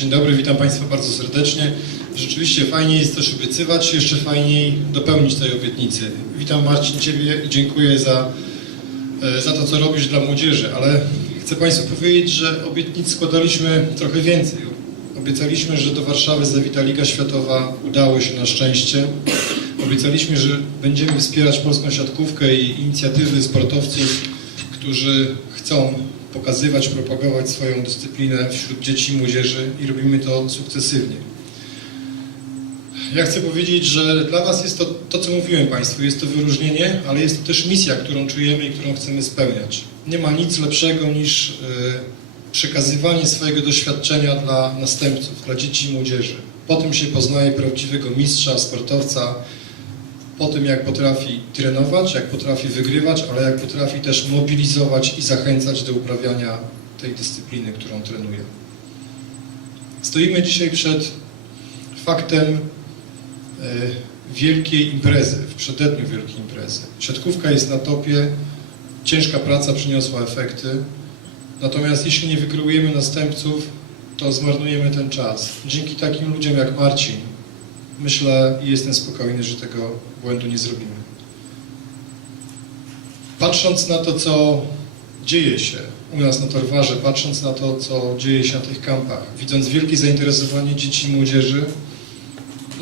Dzień dobry, witam Państwa bardzo serdecznie. Rzeczywiście fajnie jest też obiecywać, jeszcze fajniej dopełnić tej obietnicy. Witam Marcin Ciebie i dziękuję za, e, za to, co robisz dla młodzieży, ale chcę Państwu powiedzieć, że obietnic składaliśmy trochę więcej. Obiecaliśmy, że do Warszawy zawita Liga Światowa, udało się na szczęście. Obiecaliśmy, że będziemy wspierać polską siatkówkę i inicjatywy sportowców, którzy chcą pokazywać, propagować swoją dyscyplinę wśród dzieci i młodzieży i robimy to sukcesywnie. Ja chcę powiedzieć, że dla nas jest to, to co mówiłem Państwu, jest to wyróżnienie, ale jest to też misja, którą czujemy i którą chcemy spełniać. Nie ma nic lepszego niż y, przekazywanie swojego doświadczenia dla następców, dla dzieci i młodzieży. Po tym się poznaje prawdziwego mistrza, sportowca, po tym jak potrafi trenować, jak potrafi wygrywać, ale jak potrafi też mobilizować i zachęcać do uprawiania tej dyscypliny, którą trenuje. Stoimy dzisiaj przed faktem e, wielkiej imprezy, w przededniu wielkiej imprezy. Siatkówka jest na topie, ciężka praca przyniosła efekty, natomiast jeśli nie wykreujemy następców, to zmarnujemy ten czas. Dzięki takim ludziom jak Marcin, myślę i jestem spokojny, że tego błędu nie zrobimy. Patrząc na to, co dzieje się u nas na Torwarze, patrząc na to, co dzieje się na tych kampach, widząc wielkie zainteresowanie dzieci i młodzieży,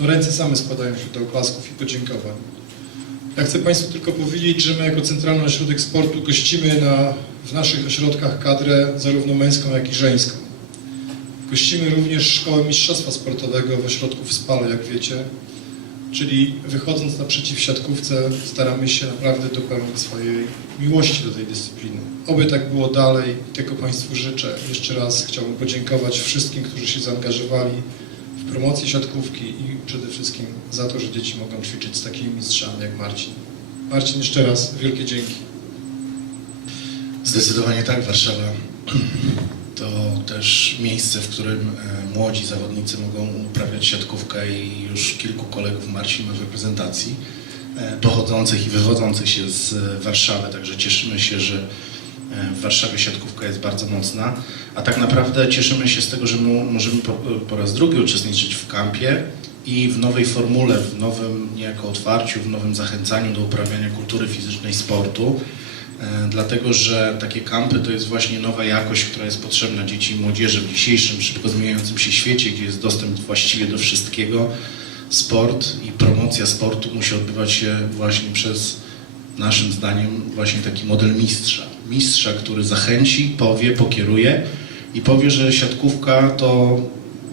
no ręce same składają się do oklasków i podziękowań. Ja chcę Państwu tylko powiedzieć, że my jako Centralny Ośrodek Sportu gościmy na, w naszych ośrodkach kadrę zarówno męską, jak i żeńską. Gościmy również Szkołę Mistrzostwa Sportowego w ośrodku w Spale, jak wiecie. Czyli wychodząc naprzeciw siatkówce, staramy się naprawdę dopełnić swojej miłości do tej dyscypliny. Oby tak było dalej tego Państwu życzę. Jeszcze raz chciałbym podziękować wszystkim, którzy się zaangażowali w promocję siatkówki i przede wszystkim za to, że dzieci mogą ćwiczyć z takimi mistrzami jak Marcin. Marcin, jeszcze raz wielkie dzięki. Zdecydowanie tak, Warszawa to też miejsce, w którym e, młodzi zawodnicy mogą uprawiać siatkówkę i już kilku kolegów Marcin ma w reprezentacji e, pochodzących i wywodzących się z e, Warszawy, także cieszymy się, że w Warszawie siatkówka jest bardzo mocna, a tak naprawdę cieszymy się z tego, że mo- możemy po, po raz drugi uczestniczyć w kampie i w nowej formule, w nowym niejako otwarciu, w nowym zachęcaniu do uprawiania kultury fizycznej sportu. E, Dlatego, że takie kampy to jest właśnie nowa jakość, która jest potrzebna dzieci i młodzieży w dzisiejszym szybko zmieniającym się świecie, gdzie jest dostęp właściwie do wszystkiego. Sport i promocja sportu musi odbywać się właśnie przez, naszym zdaniem, właśnie taki model mistrza. Mistrza, który zachęci, powie, pokieruje i powie, że siatkówka to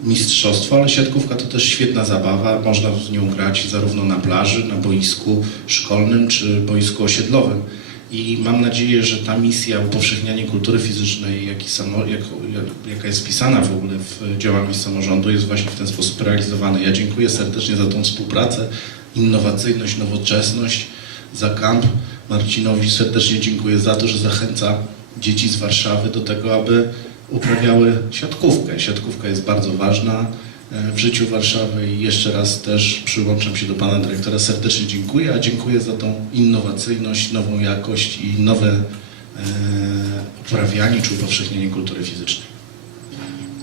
mistrzostwo, ale siatkówka to też świetna zabawa. Można z nią grać zarówno na plaży, na boisku szkolnym czy boisku osiedlowym. I mam nadzieję, że ta misja upowszechniania kultury fizycznej, jak samo, jak, jak, jaka jest wpisana w ogóle w działalność samorządu, jest właśnie w ten sposób realizowana. Ja dziękuję serdecznie za tą współpracę, innowacyjność, nowoczesność, za kamp. Marcinowi serdecznie dziękuję za to, że zachęca dzieci z Warszawy do tego, aby uprawiały siatkówkę. Siatkówka jest bardzo ważna w życiu Warszawy i jeszcze raz też przyłączam się do pana dyrektora. Serdecznie dziękuję, a dziękuję za tą innowacyjność, nową jakość i nowe e, uprawianie czy upowszechnienie kultury fizycznej.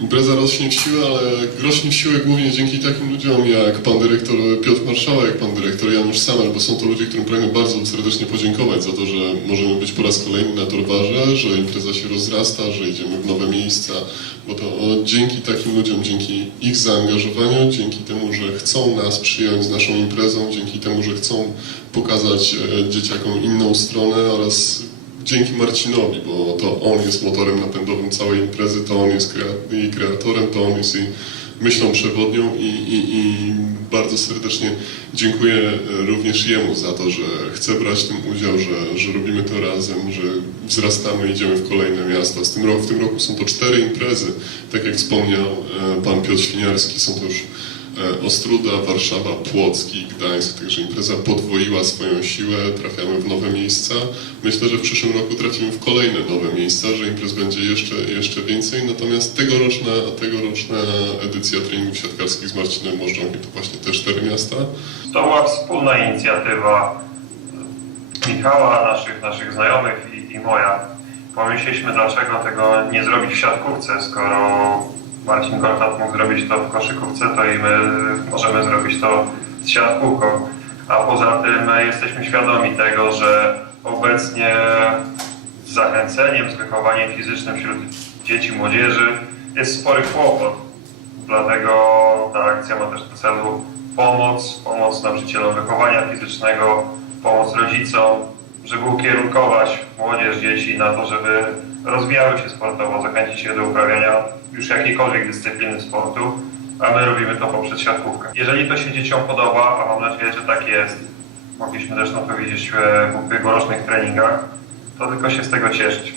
Impreza rośnie w siłę, ale rośnie w siłę głównie dzięki takim ludziom jak pan dyrektor Piotr Marszałek, pan dyrektor Janusz Samel, bo są to ludzie, którym pragnę bardzo serdecznie podziękować za to, że możemy być po raz kolejny na Torwarze, że impreza się rozrasta, że idziemy w nowe miejsca, bo to dzięki takim ludziom, dzięki ich zaangażowaniu, dzięki temu, że chcą nas przyjąć z naszą imprezą, dzięki temu, że chcą pokazać e, dzieciakom inną stronę oraz dzięki Marcinowi, bo to on jest motorem napędowym całej imprezy, to on jest jej kreatorem, to on jest jej myślą przewodnią i, i, i bardzo serdecznie dziękuję również jemu za to, że chce brać w tym udział, że, że robimy to razem, że wzrastamy, idziemy w kolejne miasta. Z tym w tym roku są to cztery imprezy, tak jak wspomniał e, pan Piotr Świniarski, są to już Ostruda, Warszawa, Płock i Gdańsk, także impreza podwoiła swoją siłę, trafiamy w nowe miejsca. Myślę, że w przyszłym roku trafimy w kolejne nowe miejsca, że imprez będzie jeszcze, jeszcze więcej, natomiast tegoroczna, tegoroczna edycja treningów siatkarskich z Marcinem Możdżonkiem to właśnie te cztery miasta. To była wspólna inicjatywa Michała, naszych, naszych znajomych i, i moja. Pomyśleliśmy, dlaczego tego nie zrobić w siatkówce, skoro Marcin Gortat mógł zrobić to w koszykówce, to i my możemy zrobić to z siatkówką. A poza tym jesteśmy świadomi tego, że obecnie z zachęceniem, z wychowaniem fizycznym wśród dzieci, młodzieży jest spory kłopot. Dlatego ta akcja ma też na celu pomoc, pomoc nauczycielom wychowania fizycznego, pomoc rodzicom, żeby ukierunkować młodzież, dzieci na to, żeby rozwijały się sportowo, zachęcić je do uprawiania już jakiejkolwiek dyscypliny sportu, a my robimy to poprzez siatkówkę. Jeżeli to się dzieciom podoba, a mam nadzieję, że tak jest, mogliśmy zresztą to widzieć w ubiegłorocznych treningach, to tylko się z tego cieszyć.